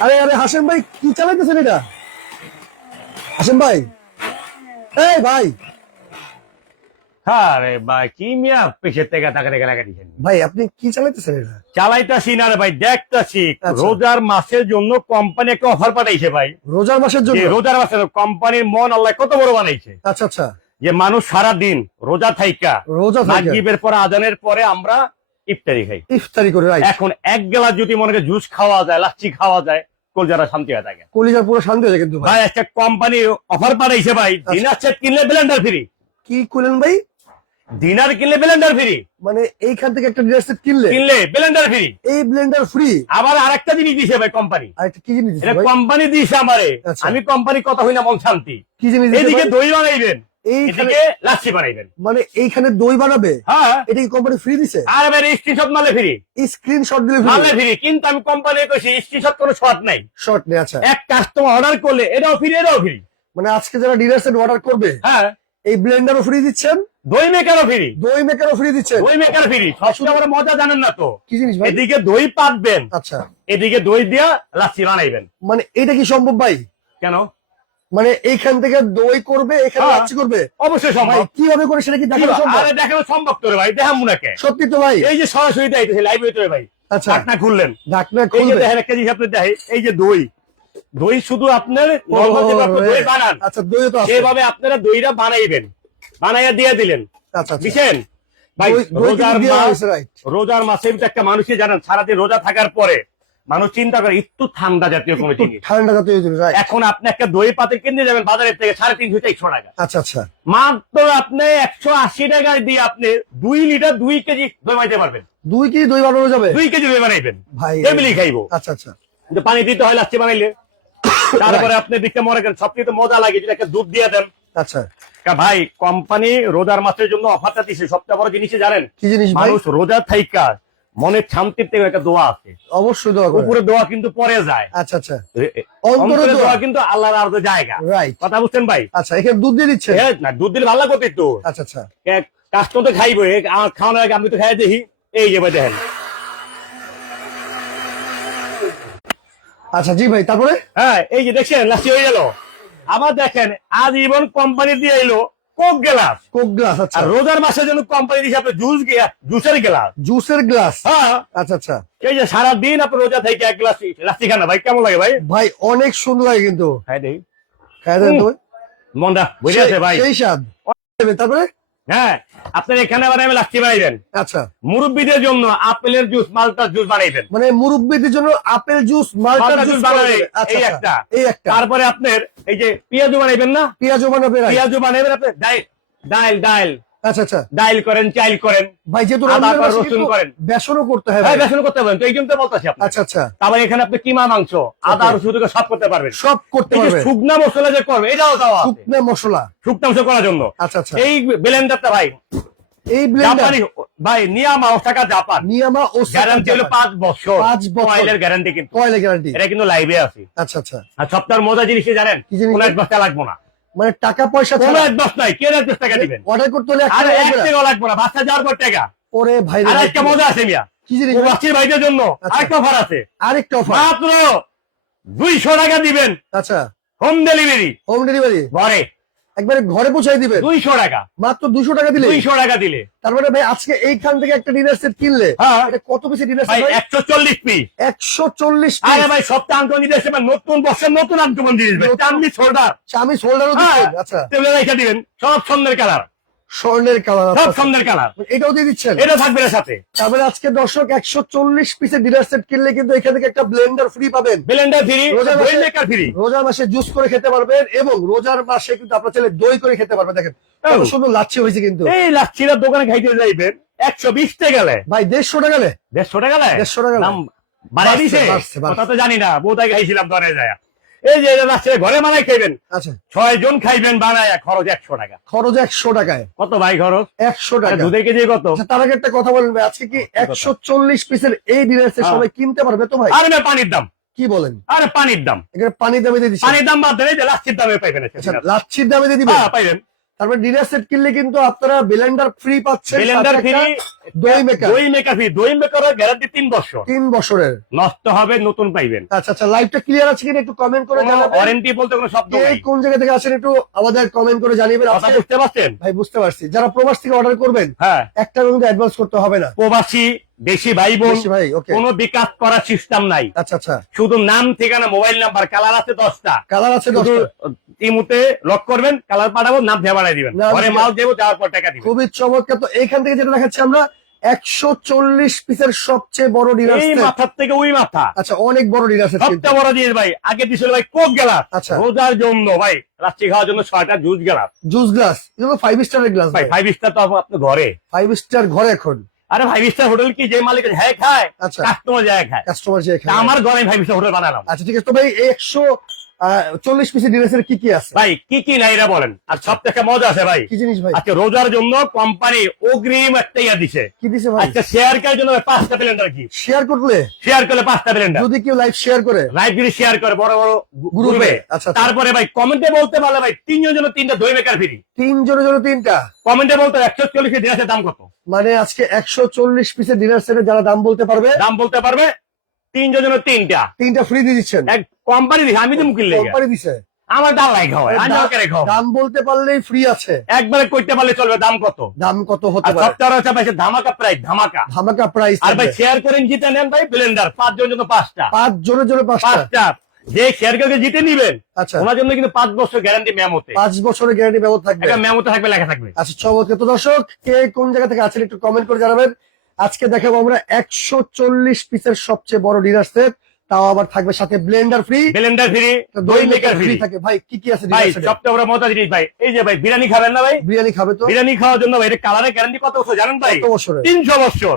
আরে আরে হাসেম ভাই কি চালাইতেছেন এটা? হাসেম ভাই। এই ভাই। আরে ভাই কি মিয়া পেশের থেকে লাগা দিচ্ছেন ভাই আপনি কি চালাইতেছেন এটা? চালাইতাছি না রে ভাই দেখতাছি। আচ্ছা। রোজার মাসের জন্য কোম্পানি একটা অফার পাঠাইছে ভাই। রোজার মাসের জন্য? রোজার মাসের কোম্পানির মন আল্লাহ কত বড় বানাইছে। আচ্ছা আচ্ছা। যে মানুষ সারা দিন রোজা থাইকা। রোজা পরে আজানের পরে আমরা ইফতারি খাই। ইফতারি করে এখন এক গেলা যদি মনে করে জুস খাওয়া যায় লাচ্ছি খাওয়া যায় কলজারা শান্তি হয়ে থাকে। কলিজার পুরো শান্তি হয়েছে কিন্তু ভাই। একটা কোম্পানি অফার পাঠাইছে ভাই আচ্ছা। ডিনার সেট কিনলে ব্লেন্ডার ফ্রি কি করলেন ভাই? ডিনার কিনলে ব্লেন্ডার ফ্রি মানে এইখান থেকে একটা ডিনার সেট কিনলে? কিনলে ব্লেন্ডার ফ্রি এই ব্লেন্ডার ফ্রি আবার আরেকটা জিনিস দিছে ভাই কোম্পানি আর একটা কি জিনিস দিছে এটা কোম্পানি দিছে আমারে। আচ্ছা। আমি কোম্পানি কথা হই না মন শান্তি। কি জিনিস এদিকে দই বানাইবেন। এইখানে লাচ্ছি বানাইবেন। মানে এইখানে দই বানাবে? হ্যাঁ। এটা কি কোম্পানি ফ্রি দিছে? আর এবার স্ক্রিনশট মারলে ফ্রি স্ক্রিনশট দিলে মারলে ফ্রি ফ্রি কিন্তু আমি কোম্পানি কইছি স্ক্রিনশট কোনো শর্ট নাই। শর্ট নেই আচ্ছা। এক কাস্টমার অর্ডার করলে এটাও ফ্রি এটাও ফ্রি মানে আজকে যারা ডিনার সেট অর্ডার করবে হ্যাঁ। এই ব্লেন্ডারও ফ্রি দিচ্ছেন? দই মেকারও ফ্রি দই মেকারও ফ্রি দিচ্ছেন? দই মেকার ফ্রি সবসময় আমরা মজা জানেন না তো। কি জিনিস ভাই? এদিকে দই পাতবেন। আচ্ছা। এদিকে দই দিয়া লাচ্ছি বানাইবেন। মানে এটা কি সম্ভব ভাই? কেন? মানে এইখান থেকে দই করবে এখানে হ্যাঁ। লাচ্ছি করবে? অবশ্যই সম্ভব। কীভাবে করে সেটা কি দেখানো সম্ভব? আরে দেখানো সম্ভব তোরে ভাই দেখাম মুনাকে সত্যি তো ভাই। এই যে সরাসরি দেখাইতেছে লাইভ হইতে ভাই। আচ্ছা। ঢাকনা খুললেন। ঢাকনা এই যে দেখেন একটা জিনিস আপনি দেখেন এই যে দই। দই শুধু আপনার দই বানান আচ্ছা দই তো আছে। সেভাবে আপনারা দইটা বানাইবেন। বানাইয়া দিয়ে দিলেন। আচ্ছা আচ্ছা। বুঝছেন? ভাই রোজার মাস রোজার মাসে একটা মানুষই জানেন সারাদিন রোজা থাকার পরে। মানুষ চিন্তা করে একটু ঠান্ডা জাতীয় কোনো জিনিস ঠান্ডা জাতীয় জিনিস, এখন আপনি একটা দই পাতে কিনতে যাবেন বাজারের থেকে সাড়ে তিনশো একশো টাকা। আচ্ছা আচ্ছা। মাত্র আপনি একশো আশি টাকায় দিয়ে আপনি দুই লিটার দুই কেজি দই বানাইতে পারবেন। দুই কেজি দই বানানো যাবে? দুই কেজি দই বানাইবেন। ভাই। ফ্যামিলি খাইবো। আচ্ছা আচ্ছা। কিন্তু পানি দিতে হয় লাচ্ছি বানাইলে। তারপরে আপনি দেখতে মনে করেন সবচেয়ে তো মজা লাগে যেটা একটা দুধ দিয়ে দেন। আচ্ছা। ভাই কোম্পানি রোজার মাসের জন্য অফারটা দিছে। সবচেয়ে বড় জিনিস জানেন? কি জিনিস ভাই? মানুষ রোজা থাইকা মনের শান্তির থেকে একটা দোয়া আছে। অবশ্যই দোয়া উপরে দোয়া কিন্তু পরে যায়। আচ্ছা আচ্ছা। অন্তরে দোয়া। কিন্তু আল্লাহর জায়গা। রাইট কথা বুঝছেন ভাই? আচ্ছা এখানে দুধ দিয়ে দিচ্ছে না দুধ দিলে ভালো করতে তো। আচ্ছা আচ্ছা। কাস্টমার তো খাইবো এ, আমার খাওয়ানোর আগে আমি তো খাই দেখি। এই যে ভাই দেখেন। আচ্ছা জি ভাই তারপরে? হ্যাঁ এই যে দেখছেন লাস্টি হয়ে গেল। আবার দেখেন কোম্পানি দিয়ে এলো। Coke glass. কোক গ্লাস আচ্ছা। রোজার মাসের জন্য কোম্পানি দিয়েছে আপনি জুস জুসের গ্লাস। জুসের গ্লাস? হ্যাঁ। আচ্ছা আচ্ছা। এই যে সারাদিন আপনি রোজা থেকে এক গ্লাস লাস্টি খান ভাই কেমন লাগে ভাই? ভাই অনেক সুন্দর লাগে কিন্তু। হ্যাঁ দেখি খাই দেন তো মন্ডা বুঝে আছে ভাই। সেই স্বাদ। তারপরে? হ্যাঁ। আপনার এখানে আবার আমি লাচ্ছি বানাইবেন আচ্ছা। মুরব্বীদের জন্য আপেলের জুস মালটার জুস বানাইবেন মানে মুরব্বীদের জন্য আপেল জুস মালটা মালটা জুস বানাবেন এই আচ্ছা। একটা। এই একটা। তারপরে আপনার এই যে পেঁয়াজু বানাইবেন না? পেঁয়াজও বানাবেন। right? বানাবেন আপনি? ডাইল। ডাইল ডাইল। আচ্ছা আচ্ছা। ডাইল করেন চাইল করেন। ভাই যেহেতু আদা রমজান বা মাসে রসুন করেন। বেসনও করতে হয় হ্যাঁ বেসন করতে পারবেন। তো এই জন্য বলতেছি আচ্ছা আচ্ছা। তারপর এখানে আপনি কিমা মাংস আদা রসুন সব করতে পারবেন। সব করতে এই শুকনা মশলা যে করবে এটাও দেওয়া আছে। মশলা। শুকনা মশলা করার জন্য। আচ্ছা আচ্ছা। এই ব্লেন্ডারটা ভাই এই ব্লেন্ডার জাপানি ভাই নিয়ামা ওসাকা জাপান। নিয়ামা ও গ্যারান্টি হলো পাঁচ বছর। গ্যারান্টি কিন্তু। গ্যারান্টি এটা কিন্তু লাইভে আছে। আচ্ছা আচ্ছা। আর সপ্তাহের মজা জিনিস জানেন? কি জিনিস? কোনো লাগবো না। মানে টাকা পয়সা কোনো অ্যাডভান্স নাই। কে অ্যাডভান্স টাকা দিবেন? অর্ডার করতে হলে আর এক। টাকা লাগবো না। বাচ্চা যাওয়ার পর টাকা। ওরে ভাই আর একটা মজা আছে মিয়া। কি জিনিস? বাচ্চার ভাইদের জন্য আচ্ছা। আরেকটা অফার আছে। আরেকটা অফার মাত্র দুইশো টাকা দিবেন। আচ্ছা। হোম ডেলিভারি হোম ডেলিভারি ঘরে। একবারে ঘরে পৌঁছাই দিবে। দুইশো টাকা। মাত্র দুশো টাকা দিলে। দুইশো টাকা দিলে। তারপরে ভাই আজকে এইখান থেকে একটা ডিনার সেট কিনলে হ্যাঁ। কত পিসের ডিনার সেট একশো চল্লিশ পিস একশো চল্লিশ আরে ভাই সপ্তাহ আন্তমন দিতে নতুন বছর নতুন আন্তমন দিয়ে দিবেন। নতুন- সোল্ডার। আমি সোল্ডারও হ্যাঁ। আচ্ছা। দিবেন। সব সন্ধ্যের কালার। স্বর্ণের কালার সব কালার এটাও দিয়ে দিচ্ছেন? এটা থাকবে সাথে। তারপরে আজকে দর্শক একশো চল্লিশ পিসের ডিনার সেট কিনলে কিন্তু এখান থেকে একটা ব্লেন্ডার ফ্রি পাবেন। ব্লেন্ডার ফ্রি মেকার ফ্রি রোজার মাসে জুস করে খেতে পারবেন এবং রোজার মাসে কিন্তু আপনার ছেলে দই করে খেতে পারবেন দেখেন সুন্দর লাচ্ছি হয়েছে কিন্তু। এই লাচ্ছিরা দোকানে খাইতে যাইবেন একশো বিশ টাকা গেলে ভাই দেড়শো টাকা গেলে দেড়শো টাকা দেড়শো টাকা বাড়াই দিছে। কথা তো জানি না বোধহয় খাইছিলাম দরে যায়। এই যে এটা ঘরে বানাই খাইবেন। আচ্ছা। ছয় জন খাইবেন বানায় খরচ একশো টাকা। খরচ একশো টাকায়? কত ভাই খরচ? একশো টাকা। কেজি কত? আচ্ছা তার আগে একটা কথা বলবেন আজকে কি একশো চল্লিশ পিসের এই ডিনার হ্যাঁ। সবাই কিনতে পারবে তো ভাই? আরে পানির দাম। কি বলেন? আরে পানির দাম। এখানে পানির দামে দিয়ে দিচ্ছে। পানির দাম বাদ লাচ্ছির দামে পাইবেন। আচ্ছা লাচ্ছির দামে দিয়ে হ্যাঁ পাইবেন। তারপর ডিনার সেট কিনলে কিন্তু আপনারা ব্লেন্ডার ফ্রি পাচ্ছেন ব্লেন্ডার ফ্রি দই মেকার দই মেকার ফ্রি দই মেকারের গ্যারান্টি তিন বছর। তিন বছরের। নষ্ট হবে নতুন পাইবেন। আচ্ছা আচ্ছা লাইভটা ক্লিয়ার আছে কিনা একটু কমেন্ট করে জানাবেন। ওয়ারেন্টি বলতে কোনো শব্দ নাই। কোন জায়গা থেকে আসেন একটু আমাদের কমেন্ট করে জানিয়ে কথা আজকে বুঝতে পারছেন? ভাই বুঝতে পারছি। যারা প্রবাস থেকে অর্ডার করবেন হ্যাঁ। একটা কিন্তু অ্যাডভান্স করতে হবে না। প্রবাসী দেশি ভাই বোন বেশি ভাই ওকে কোনো বিকাশ করার সিস্টেম নাই। আচ্ছা আচ্ছা। শুধু নাম ঠিকানা মোবাইল নাম্বার কালার আছে দশটা। কালার আছে শুধু ইমুতে লক করবেন কালার পাঠাবো নাম দিয়ে বাড়াই দিবেন। ঘরে মাল দেবো যাওয়ার পর টাকা দিবেন। খুবই চমৎকার। তো এইখান থেকে যেটা দেখাচ্ছি আমরা একশো চল্লিশ পিসের সবচেয়ে বড় ডিনার এই মাথার থেকে ওই মাথা। আচ্ছা অনেক বড় ডিনার সবচেয়ে বড় জিনিস ভাই আগে দিছিল ভাই কোক গেলাস আচ্ছা। রোজার জন্য ভাই রাত্রি খাওয়ার জন্য ছয়টা জুস গেলাস জুস গ্লাস এগুলো ফাইভ স্টারের গ্লাস ভাই ফাইভ স্টার তো আপনার ঘরে। ফাইভ স্টার ঘরে এখন। আরে ভাই স্টার হোটেল কি যে মালিক হ্যাঁ খায়। আচ্ছা। কাস্টমার যায় খায়। কাস্টমার যায় খায়। আমার ঘরে ভাই স্টার হোটেল বানালাম। আচ্ছা ঠিক আছে। তো ভাই একশো চল্লিশ পিসের ডিনার সেট কি কি আছে? ভাই কি কি নাই এরা বলেন? আর সব থেকে মজা আছে ভাই। কি জিনিস ভাই? আজকে রোজার জন্য কোম্পানি অগ্রিম একটা ইয়া দিছে। কি দিছে ভাই? আজকে শেয়ার করার জন্য পাঁচটা ব্লেন্ডার কি? শেয়ার করলে? শেয়ার করলে পাঁচটা ব্লেন্ডার যদি কেউ লাইভ শেয়ার করে? লাইভ যদি শেয়ার করে বড় বড় গ্রুপে আচ্ছা আচ্ছা। তারপরে ভাই কমেন্টে বলতে পারলে ভাই তিনজন জন্য তিনটা দই মেকার ফ্রি তিন জনের জন্য তিনটা? কমেন্টে বলতে একশো চল্লিশ ডিনাসের দাম কত? মানে আজকে একশো চল্লিশ পিসের ডিনার সেটের যারা দাম বলতে পারবে? দাম বলতে পারবে তিনজন জন্য তিনটা। তিনটা ফ্রি দিয়ে দিচ্ছেন? এক কোম্পানি দিছে আমি তো মুকিল লেগে। কোম্পানি দিছে। আমার ডাল লাই খাওয়াই আমি আমাকে রেখো দাম বলতে পারলেই ফ্রি আছে। একবারে করতে পারলে চলবে দাম কত? দাম কত হতে পারে? সপ্তাহ হচ্ছে ভাই ধামাকা প্রাইস ধামাকা। ধামাকা প্রাইস আর ভাই শেয়ার করেন জিতে নেন ভাই ব্লেন্ডার পাঁচজন জন্য পাঁচটা। পাঁচ জনের জন্য পাঁচটা। পাঁচটা। যে শেয়ার করে জিতে নিবেন। আচ্ছা। ওনার জন্য কিন্তু পাঁচ বছর গ্যারান্টি মেমোতে। পাঁচ বছরের গ্যারান্টি ব্যবস্থা থাকবে। মেমোতে থাকবে লেখা থাকবে। আচ্ছা চমৎকার তো দর্শক কে কোন জায়গা থেকে আছেন একটু কমেন্ট করে জানাবেন। আজকে দেখাবো আমরা একশো চল্লিশ পিসের সবচেয়ে বড় ডিনার সেট তাও আবার থাকবে সাথে ব্লেন্ডার ফ্রি ব্লেন্ডার ফ্রি দই মেকার ফ্রি থাকে। ভাই কি কি আছে ভাই সবচেয়ে বড় মজা জিনিস ভাই এই যে ভাই বিরিয়ানি খাবেন না ভাই? বিরিয়ানি খাবে তো। বিরিয়ানি খাওয়ার জন্য ভাই এটা কালারের গ্যারান্টি কত বছর জানেন ভাই? কত বছরের? তিনশো বছর।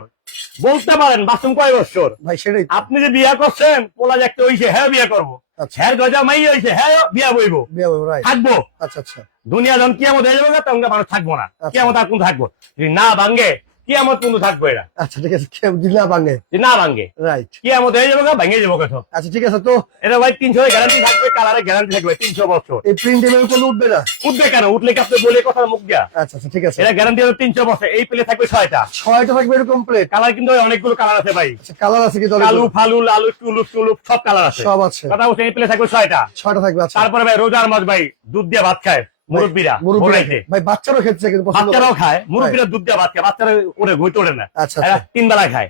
বলতে পারেন বাথরুম কয় বছর? ভাই সেটাই আপনি যে বিয়া করছেন পোলা যে একটা হইছে হ্যাঁ বিয়া করব। আচ্ছা। হ্যাঁ গজা মাই হইছে হ্যাঁ বিয়া বইবো। বিয়ে হবে, right. থাকব। আচ্ছা আচ্ছা। দুনিয়া যখন কিয়ামত হয়ে যাবে না তখন মানুষ থাকব না। আচ্ছা। কিয়ামত আর কোন থাকব? যদি না ভাঙ্গে কিয়ামত কিন্তু থাকব এরা। আচ্ছা ঠিক আছে কেউ দিলা ভাঙে। না ভাঙ্গে রাইট কিয়ামত হয়ে যাবে না ভাঙ্গে যাব কথা আচ্ছা ঠিক আছে তো এটা ভাই তিনশো গ্যারান্টি থাকবে কালারের গ্যারান্টি থাকবে তিনশো বছর। এই প্রিন্ট করলে উঠবে না? উঠবে কেন? উঠলে কি আপনি বলে কথা মুখ দিয়া? আচ্ছা আচ্ছা ঠিক আছে। এটা গ্যারান্টি হলো তিনশো বছর এই পেলে থাকবে ছয়টা। ছয়টা থাকবে এরকম প্লেট কালার কিন্তু অনেকগুলো কালার আছে ভাই। আচ্ছা কালার আছে কি কালু ফালু লালু টুলুপ টুলুপ সব কালার আছে। সব আছে। কথা বলছে এই পেলে থাকবে ছয়টা। ছয়টা থাকবে আচ্ছা। তারপরে ভাই রোজার মাছ ভাই দুধ দিয়ে ভাত খায়। মুরব্বীরা মুরব্বীরা ভাই বাচ্চারও খেতে কিন্তু বাচ্চারাও খায় মুরব্বীরা দুধ দিয়ে ভাত খায় বাচ্চারা ওরে ঘুইতে ওঠে না। এরা তিন বেলা খায়।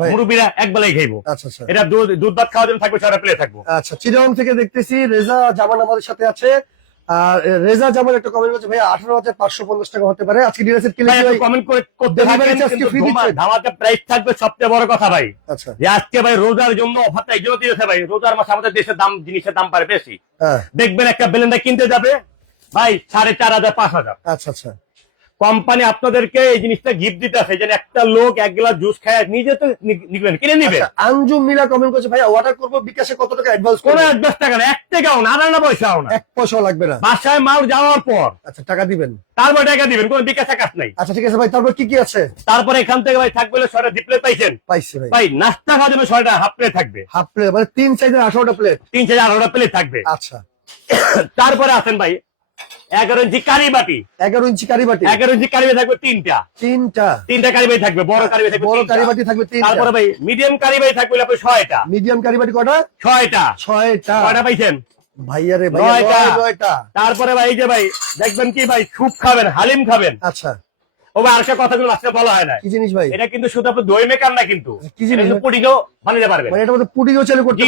ভাই মুরব্বীরা এক বেলায় খাইবো। আচ্ছা আচ্ছা। এটা দুধ দুধ ভাত খাওয়ার জন্য থাকবে ছয়টা প্লেট থাকব। আচ্ছা চিরং থেকে দেখতেছি রেজা জামান আমাদের সাথে আছে। আর রেজা জামান একটা কমেন্ট করছে ভাই আঠারো হাজার পাঁচশো পঞ্চাশ টাকা হতে পারে। আজকে কিনে কমেন্ট করে করতে প্রাইস থাকবে সবচেয়ে বড় কথা ভাই। আচ্ছা। আজকে ভাই রোজার জন্য অফারটা এই জন্য দিয়েছে ভাই। রোজার মাসে আমাদের দেশের দাম জিনিসের দাম পারে বেশি। হ্যাঁ। দেখবেন একটা বেলেন্ডার কিনতে যাবে ভাই সাড়ে চার হাজার পাঁচ হাজার। আচ্ছা আচ্ছা। কোম্পানি আপনাদেরকে এই জিনিসটা গিফট দিতে আছে যেন একটা লোক এক গ্লাস জুস খায় নিজে তো নিবেন কিনে নিবে। আচ্ছা, আঞ্জুম মিলা কমেন্ট করছে ভাই অর্ডার করব বিকাশে কত টাকা অ্যাডভান্স কোন দশ টাকা না এক টাকাও না আনা না পয়সাও না। এক পয়সাও লাগবে না। বাসায় মাল যাওয়ার পর। আচ্ছা টাকা দিবেন। তারপর টাকা দিবেন কোন বিকাশে কাজ নাই। আচ্ছা ঠিক আছে ভাই তারপর কি কি আছে? তারপর এখান থেকে ভাই থাকবে ছয়টা ডিপ্লে পাইছেন। পাইছে ভাই। ভাই নাস্তা খাওয়ার জন্য ছয়টা হাফ প্লেট থাকবে। হাফ প্লেট মানে তিন সাইজের আঠারোটা প্লেট তিন চার আঠারোটা প্লেট থাকবে। আচ্ছা। তারপরে আছেন ভাই এগারো ইঞ্চি কারি বাটি। এগারো ইঞ্চি কারি বাটি। এগারো ইঞ্চি কারি থাকবে তিনটা। তিনটা। তিনটা কারি বাটি থাকবে বড় কারি বাটি থাকবে বড়। কারি বাটি থাকবে তিনটা। তারপরে ভাই মিডিয়াম কারি বাটি থাকবে হলো আপনার ছয়টা। মিডিয়াম কারি বাটি কটা? ছয়টা। ছয়টা। ছয়টা পাইছেন? ভাইয়া রে ভাইয়া নয়টা। তারপরে ভাই এই যে ভাই দেখবেন কি ভাই স্যুপ খাবেন হালিম খাবেন। আচ্ছা। ও ভাই আরেকটা কথাগুলো বলা হয় না কি জিনিস ভাই? এটা কিন্তু শুধু আপনার দই মেকার না কিন্তু। কি জিনিস? পুডিংও বানাতে পারবেন। মানে এটা মধ্যে পুডিংও চালু করতে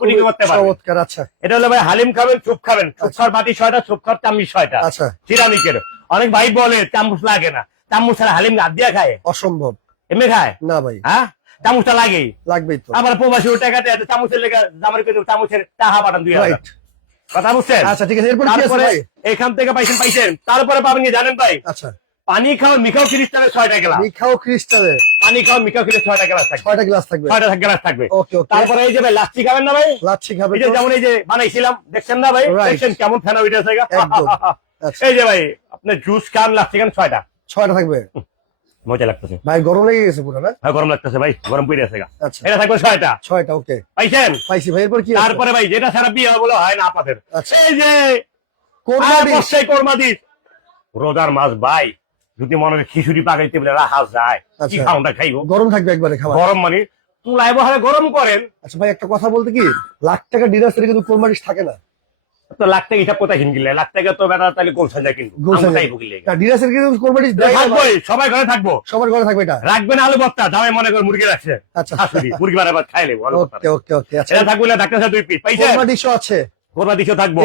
পুডিং করতে পারবে। চমৎকার আচ্ছা। এটা হলো ভাই হালিম খাবেন চুপ খাবেন। চুপ খাওয়ার বাটি ছয়টা চুপ খাওয়ার চামচ ছয়টা। আচ্ছা। সিরামিকের অনেক ভাই বলে চামচ লাগে না। চামচ ছাড়া হালিম হাত দিয়ে খায়? অসম্ভব। এমনি খায়? না ভাই। হ্যাঁ? চামচটা লাগেই। লাগবেই তো। আবার প্রবাসী টাকা দেয় তো চামচের লেগে জামার করে চামচের টাহা পাঠান দুই হাজার। রাইট কথা বুঝছেন? আচ্ছা ঠিক আছে এরপর কি আছে ভাই? এখান থেকে পাইছেন পাইছেন। তারপরে পাবেন কি জানেন ভাই? আচ্ছা। পানি খাও মিখাও খ্রিস্টানের ছয়টা গ্লাস। মিখাও ক্রিস্টালের পানি খাও মিখাও খ্রিস্টান ছয়টা গ্লাস থাকবে। ছয়টা গ্লাস থাকবে। ছয়টা গ্লাস থাকবে। ওকে তারপরে এই যে ভাই লাচ্ছি খাবেন না ভাই? লাচ্ছি খাবে এই যে যেমন এই যে বানাইছিলাম দেখছেন না ভাই? দেখছেন কেমন ফেনা উঠে আছে। আচ্ছা। এই যে ভাই আপনার জুস খান লাচ্ছি খান ছয়টা। ছয়টা থাকবে? মজা লাগতেছে। ভাই গরম লেগে গেছে পুরো না? হ্যাঁ গরম লাগতেছে ভাই গরম পড়ে আছে আচ্ছা। এটা থাকবে ছয়টা। ছয়টা ওকে। পাইছেন? পাইছি ভাই এরপর কি? তারপরে ভাই যেটা সারা বিয়ে বলে হয় না আপনাদের। আচ্ছা। এই যে কোরমা ডিশ। কোরমা দিস। রোজার মাছ ভাই। যদি মনে হয় খিচুড়ি পাকাইতে বলে রাখা যায় কি আচ্ছা। খাওয়াটা খাইবো? গরম থাকবে একবারে খাবার। গরম মানে তুলাই বহারে গরম করেন। আচ্ছা ভাই একটা কথা বলতে কি? লাখ টাকা ডিনার সেটে কিন্তু কোরবানিশ থাকে না। তো লাখ টাকা হিসাব কোথায় কিনলে লাখ টাকা তো বেটা তাহলে গোলসা যায় কিন্তু ডিনার সেট কোরবানিশ সবাই ঘরে থাকব। সবার ঘরে থাকবে এটা। রাখবেন আলু দামে মনে করে মুরগি রাখছে। আচ্ছা। মুরগি বারে ওকে ওকে ওকে আচ্ছা। থাকবে ডাক্তার দুই পিস। আছে। গোরবা দিকে থাকব।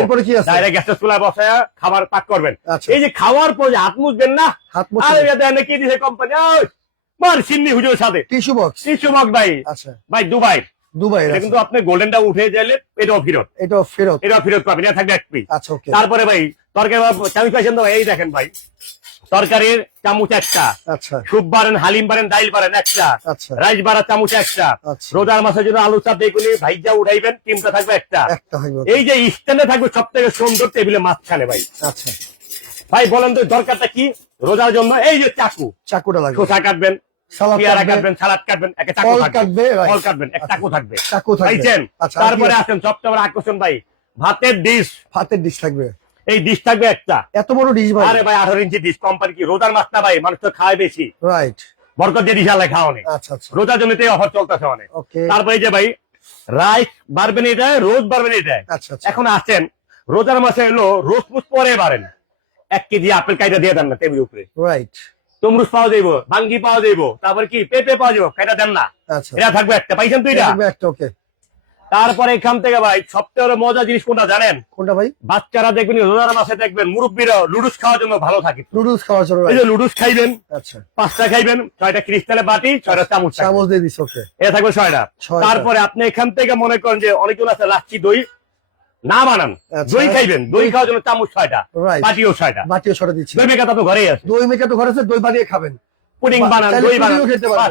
ডাইরেক্ট গ্যাসের চুলায় বসায় খাবার পাক করবেন। আচ্ছা। এই যে খাওয়ার পর হাত মুছবেন না? হাত কি দিছে কোম্পানি মার সিন্নি হুজুরের সাথে। Tissue box. শিশু মগ ভাই। আচ্ছা। ভাই দুবাই। দুবাই কিন্তু আপনি গোল্ডেনটা উঠে গেলে এটাও ফেরত। এটাও ফেরত। এটাও ফেরত পাবেন না থাকবে এক পিস আচ্ছা তারপরে ভাই তরকারি চামচ পাইছেন তো ভাই? এই দেখেন ভাই। তরকারির চামচ একটা। আচ্ছা। সুপ বারেন হালিম বারেন ডাইল বারেন একটা। আচ্ছা। রাইস বাড়ার চামচ একটা। আচ্ছা। রোজার মাসের জন্য আলু চাপ দেখুনি ভাইজা উঠাইবেন টিমটা থাকবে একটা। এই যে স্ট্যান্ডে থাকবে সব থেকে সুন্দর টেবিলে মাঝখানে ভাই। আচ্ছা। ভাই বলেন তো দরকারটা কি? রোজার জন্য এই যে চাকু। চাকুটা লাগবে। শসা কাটবেন তারপরে আসেন সবটা বড় আকর্ষণ ভাই ভাতের ডিশ ভাতের ডিশ থাকবে। এই ডিশ থাকবে একটা। এত বড় ডিশ ভাই। আরে ভাই আঠারো ইঞ্চি ডিশ কোম্পানি কি? রোজার মাছ না ভাই মানুষ তো খায় বেশি। রাইট বরকত দিয়ে ডিশ আলাই খাওয়া নেই আচ্ছা আচ্ছা। রোজার জন্য তো অফার চলতেছে অনেক। ওকে তারপরে যে ভাই রাইস বাড়বেন এটা রোজ বাড়বেন এটা আচ্ছা আচ্ছা। এখন আসেন রোজার মাসে এলো রোজ মুস পরে বাড়েন। এক কেজি আপেল কাইটা দিয়ে দেন না টেবিল উপরে। রাইট তমরুজ পাওয়া যাইব ভাঙ্গি পাওয়া যাইব তারপর কি পেঁপে পাওয়া যাব কাইটা দেন না। আচ্ছা। এটা থাকবে একটা পাইছেন তুই থাকবে একটা ওকে তারপরে এখান থেকে ভাই সবচেয়ে মজা জিনিস কোনটা জানেন? কোনটা ভাই? বাচ্চারা দেখবেন রোজার মাসে দেখবেন মুরব্বীরা লুডুস খাওয়ার জন্য ভালো থাকে। নুডলস খাওয়ার জন্য এই যে লুডুস খাইবেন আচ্ছা। পাঁচটা খাইবেন ছয়টা ক্রিস্টালে বাটি ছয়টা চামচ চামচ দিয়ে দিস ওকে এটা থাকবে ছয়টা। ছয়টা। তারপরে আপনি এখান থেকে মনে করেন যে অনেকজন আছে লাচ্ছি দই না বানান। আচ্ছা। দই খাইবেন দই খাওয়ার জন্য চামচ ছয়টা বাটিও ছয়টা। বাটিও ছড়া দিচ্ছি। দই মেকা তো ঘরেই আছে। দই মেকে তো ঘরে আছে দই বানিয়ে খাবেন। পুডিং বানান দই বানান।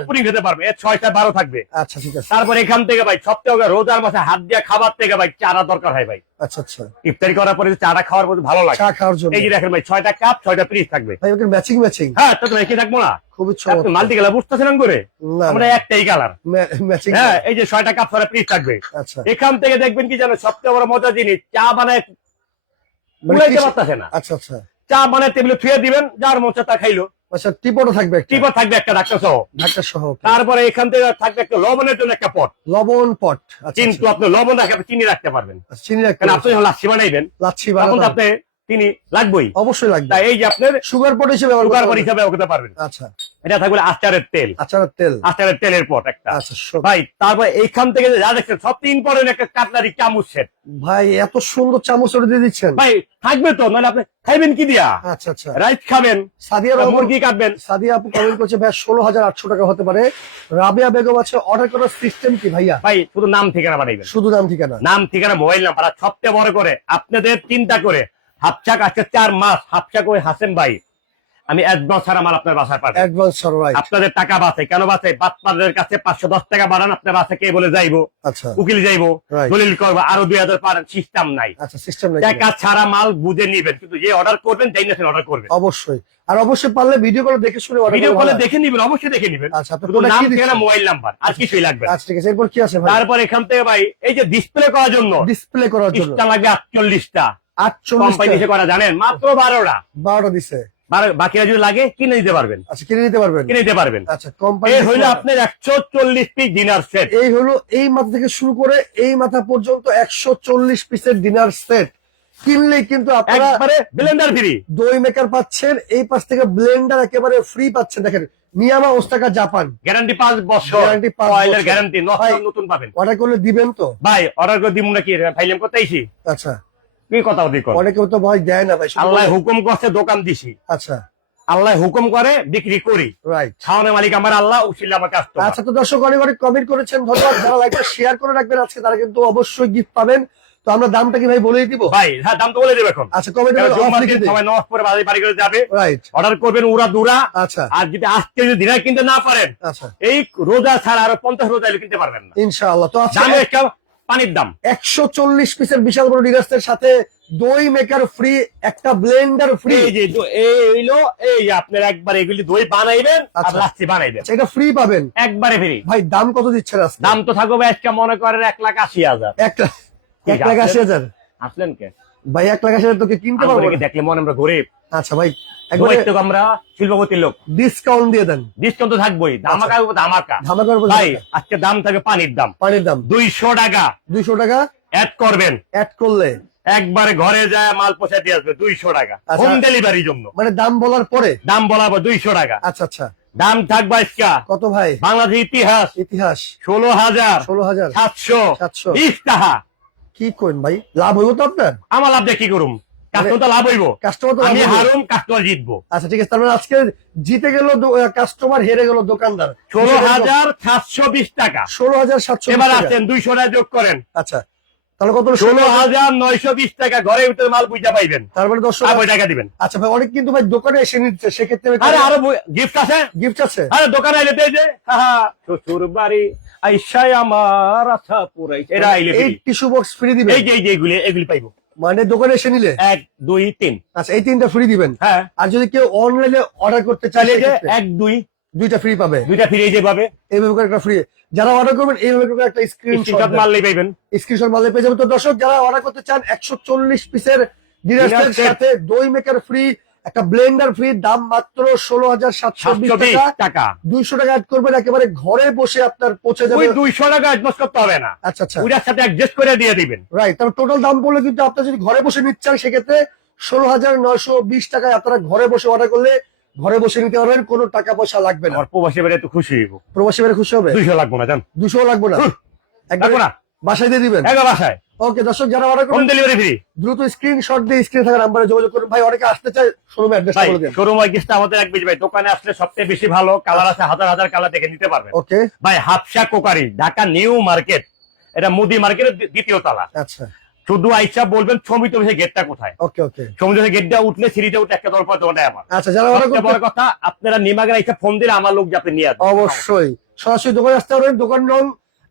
পুডিং খেতে পারবে এর ছয়টা বারো থাকবে। আচ্ছা ঠিক আছে। তারপর এখান থেকে ভাই সপ্তাহে রোজার মাসে হাত দিয়ে খাবার থেকে ভাই চারা দরকার হয় ভাই। আচ্ছা আচ্ছা। ইফতারি করার পরে খাওয়ার মধ্যে ভালো লাগে। চা খাওয়ার জন্য। এই যে দেখেন ভাই ছয়টা কাপ ছয়টা পিস থাকবে। ভাই ম্যাচিং ম্যাচিং হ্যাঁ তো কি থাকব না? খুবই আপনি চমৎকার। মাল্টি কালার বুঝতেছেন করে? আমরা একটাই কালার। ম্যাচিং হ্যাঁ এই যে ছয়টা কাপ ছয়টা পিস থাকবে। আচ্ছা। এখান থেকে দেখবেন কি জানো সবচেয়ে বড় মজা জিনিস চা বানায় মানে আচ্ছা আচ্ছা। চা বানায় টেবিলে থুয়ে দিবেন যার চায় তা খাইলো। আচ্ছা টিপটও থাকবে টিপট থাকবে একটা ডাক্তার সহ। ডাক্তার সহ. তারপরে এখান থেকে থাকবে একটা লবণের জন্য একটা পট। লবণ পট। আচ্ছা কিন্তু আপনি লবণ রাখবেন চিনি রাখতে পারবেন। আচ্ছা, চিনি রাখবেন আপনি যখন লাচ্ছি বানাইবেন লাচ্ছি তখন আপনি চিনি লাগবেই। অবশ্যই লাগবে। এই যে আপনার সুগার পট হিসেবে ব্যবহার সুগার করতে পর হবে। করতে পারবেন। আচ্ছা। এটা থাকবে আচারের তেল। আচারের তেল। আচারের তেলের পট একটা। আচ্ছা ভাই তারপর এইখান থেকে যা দেখছেন সব তিন পরের একটা কাটলারি চামচ সেট। ভাই এত সুন্দর চামচ দিয়ে দিচ্ছেন। ভাই থাকবে তো নাহলে আপনি খাইবেন কি দিয়া? আচ্ছা আচ্ছা। রাইস খাবেন সাদিয়া মুরগি কাটবেন। সাদিয়া আপু কমেন্ট করছে ভাই ষোলো হাজার আটশো টাকা হতে পারে। রাবিয়া বেগম আছে অর্ডার করার সিস্টেম কি ভাইয়া? ভাই শুধু নাম ঠিকানা বানাইবেন। শুধু নাম ঠিকানা। নাম ঠিকানা মোবাইল নাম্বার সবচেয়ে বড় করে আপনাদের চিন্তা করে হাফচাক আজকে চার মাস হাফচাক ওই হাসেম ভাই। আমি অ্যাডভান্স ছাড়া মাল আপনার বাসায় অ্যাডভান্স রাইট আপনাদের টাকা বাঁচে কেন বাঁচে বাচ্চাদের কাছে পাঁচশো দশ টাকা বাড়ান আপনার বাসা কে বলে যাইবো? আচ্ছা। উকিল যাইবো? দলিল করব? আরও দুই হাজার পারেন সিস্টেম নাই। আচ্ছা সিস্টেম নাই টাকা ছাড়া মাল বুঝে নিবেন কিন্তু যে অর্ডার করবেন যাই না অর্ডার করবেন। অবশ্যই। আর অবশ্যই পারলে ভিডিও কলে দেখে শুনে order ভিডিও কলে দেখে নিবেন অবশ্যই দেখে নিবেন। আচ্ছা আপনি শুধু নাম ঠিকানা মোবাইল নাম্বার আর কিছুই লাগবে। আচ্ছা ঠিক আছে এরপর কি আছে ভাই? তারপর এখান থেকে ভাই এই যে ডিসপ্লে করার জন্য ডিসপ্লে করার জন্য। লাগবে আটচল্লিশটা। কোম্পানি আটচল্লিশ করা জানেন? মাত্র বারোটা। বারোটা দিছে। বাকিরা যদি লাগে কিনে দিতে পারবেন। আচ্ছা কিনে নিতে পারবেন? কিনে দিতে পারবেন। আচ্ছা কোম্পানি এই হইল আপনার একশো চল্লিশ পিস ডিনার সেট এই হলো এই মাথা থেকে শুরু করে এই মাথা পর্যন্ত একশো চল্লিশ পিসের ডিনার সেট কিনলে কিন্তু আপনারা ব্লেন্ডার ফ্রি দই মেকার পাচ্ছেন এই পাশ থেকে ব্লেন্ডার একেবারে ফ্রি পাচ্ছেন। দেখেন নিয়ামা ওস্তাকা জাপান। গ্যারান্টি পাঁচ বছর। পাঁচ গ্যারান্টি। নতুন পাবেন। অর্ডার করলে দিবেন তো? ভাই অর্ডার করে দিব ফাইলাম আচ্ছা। কি কথা বলি অনেকে তো ভয় দেয় না ভাই আল্লাহ হুকুম করছে দোকান দিছি। আচ্ছা। আল্লাহ হুকুম করে বিক্রি করি। রাইট মালিক আমার আল্লাহ আমার কাস্টমার আচ্ছা তো দর্শক অনেক অনেক কমেন্ট করেছেন ধন্যবাদ। যারা লাইভটা শেয়ার করে রাখবেন আজকে তারা কিন্তু অবশ্যই গিফট পাবেন। তো আমরা দামটা কি ভাই বলেই দিব? ভাই হ্যাঁ দাম তো বলে দেবে এখন। আচ্ছা দিন দিন সবাই নমাজ বাড়ি বাড়ি করে যাবে। রাইট অর্ডার করবেন উড়া দুরা। আচ্ছা। আর যদি আজকে যদি দিনার কিনতে না পারেন আচ্ছা। এই রোজা ছাড়া আরও পঞ্চাশ রোজা এলে কিনতে পারবেন না। ইনশাআল্লাহ তো আজকে পানির দাম। একশো চল্লিশ পিসের বিশাল বড় ডিনার্সের সাথে দই মেকার ফ্রি একটা ব্লেন্ডার ফ্রি এই যে এই হইল এই আপনার একবার এগুলি দই বানাইবেন আর আচ্ছা। লাচ্ছি বানাইবেন। এটা ফ্রি পাবেন। একবারে ফ্রি ভাই দাম কত দিচ্ছেন আজকে? দাম তো থাকবে আজকে মনে করেন এক লাখ আশি হাজার। এক লাখ এক লাখ আছে। আশি হাজার? আসলেন কে? ভাই এক লাখ আশি হাজার তোকে কিনতে পারব দেখলে মনে আমরা গরিব? আচ্ছা ভাই আমরা শিল্পপতির লোক। ডিসকাউন্ট দিয়ে দেন। ডিসকাউন্ট তো থাকবোই ধামাকা ধামাকা। ধামাকার ভাই আজকে দাম থাকবে পানির দাম। পানির দাম। দুইশো টাকা। দুইশো টাকা অ্যাড করবেন। অ্যাড করলে। একবারে ঘরে যায় মাল দিয়ে আসবে দুইশো টাকা। আচ্ছা। হোম ডেলিভারির জন্য। মানে দাম বলার পরে? দাম বলাবো দুইশো টাকা। আচ্ছা আচ্ছা। দাম থাকবে আজকা। কত ভাই? বাংলাদেশ ইতিহাস। ইতিহাস। ষোলো হাজার। ষোলো হাজার। সাতশো। সাতশো। বিশ টাকা কি করেন ভাই? লাভ হইব তো আপনার? আমার লাভ দিয়ে কি করুম? কাস্টমার তো লাভ হইব। কাস্টমার তো আমি হারুম কাস্টমার জিতবো। আচ্ছা ঠিক আছে তার মানে আজকে জিতে গেল কাস্টমার হেরে গেল দোকানদার। ষোলো হাজার সাতশো বিশ টাকা। ষোলো হাজার সাতশো এবার আসেন দুইশো টাকা যোগ করেন। আচ্ছা তাহলে কত ষোলো হাজার নয়শো বিশ টাকা ঘরে ভিতরে মাল বুঝতে পাইবেন। তার মানে টাকা দিবেন। আচ্ছা ভাই অনেক কিন্তু ভাই দোকানে এসে নিচ্ছে সেক্ষেত্রে আরে আরও গিফট আছে? গিফট আছে? আরে দোকানে যে শ্বশুর বাড়ি আইসাই আমার আশা পুরাই। এই টিস্যু বক্স ফ্রি দিবেন। এই যে এই এগুলি এগুলি পাইবো। মানে দোকানে এসে নিলে? এক দুই তিন। আচ্ছা এই তিনটা ফ্রি দিবেন? হ্যাঁ। আর যদি কেউ অনলাইনে অর্ডার করতে চাইলে যে এক দুই দুইটা ফ্রি পাবে। দুইটা ফ্রি যে পাবে। এইভাবে করে একটা ফ্রি যারা অর্ডার করবেন এইভাবে করে একটা স্ক্রিনশট মারলেই পাবেন স্ক্রিনশট মারলে পেয়ে যাবেন। তো দর্শক যারা অর্ডার করতে চান একশো চল্লিশ পিসের ডিনার সাথে দই মেকার ফ্রি একটা ব্লেন্ডার ফ্রি দাম মাত্র ষোলো হাজার সাতশো টাকা। দুইশো টাকা অ্যাড করবেন একেবারে ঘরে বসে আপনার পৌঁছে যাবে। দুইশো টাকা অ্যাডভান্স করতে হবে না। আচ্ছা আচ্ছা। ওইটার সাথে অ্যাডজাস্ট করে দিয়ে দিবেন। রাইট তারপর টোটাল দাম বললে কিন্তু আপনার যদি ঘরে বসে নিতে চান সেক্ষেত্রে ষোলো হাজার নয়শো বিশ টাকায় আপনারা ঘরে বসে অর্ডার করলে ঘরে বসে নিতে পারবেন কোনো টাকা পয়সা লাগবে না। প্রবাসী বেড়ে তো খুশি হইব। প্রবাসী বেড়ে খুশি হবে? দুইশো লাগবো না জান। দুশো লাগবে না? একদম না। বাসায় দিয়ে দিবেন? বাসায়। ওকে দর্শক যারা অর্ডার হোম করবেন ডেলিভারি ফ্রি দ্রুত স্ক্রিনশট দিয়ে স্ক্রিনে থাকা নাম্বারে যোগাযোগ করুন। ভাই অনেকে আসতে চায় শোরুমে অ্যাড্রেসটা ভাই বলে দেন। শোরুম গিস্ট আমাদের এক ভাই। দোকানে আসলে সবচেয়ে বেশি ভালো কালার আছে হাজার হাজার কালার দেখে নিতে পারবেন। ওকে ভাই Hafsa crockery Dhaka new market. এটা মুদি মার্কেটের দ্বিতীয় তলা। আচ্ছা। শুধু আইসা বলবেন সমিত অফিসে গেটটা কোথায়? ওকে ওকে সমিত অফিসে গেটটা উঠলে সিঁড়িটা উঠে একটা দরকার আমার। আচ্ছা যারা অর্ডার বড় কথা আপনারা নিমাগের আইসা ফোন দিলে আমার লোক যাতে নিয়ে আসবে অবশ্যই। সরাসরি দোকানে আসতে পারবেন। দোকান নং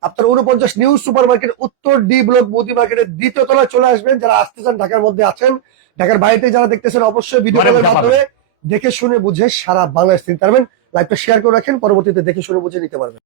আপনার উনপঞ্চাশ নিউ সুপার মার্কেট উত্তর ডি ব্লক মোদি মার্কেটের দ্বিতীয় তলায় চলে আসবেন। যারা আসতে চান ঢাকার মধ্যে আছেন ঢাকার বাইরে যারা দেখতেছেন অবশ্যই ভিডিও কলের মাধ্যমে দেখে শুনে বুঝে সারা বাংলাদেশ নিতে পারবেন লাইভটা শেয়ার করে রাখেন পরবর্তীতে দেখে শুনে বুঝে নিতে পারবেন।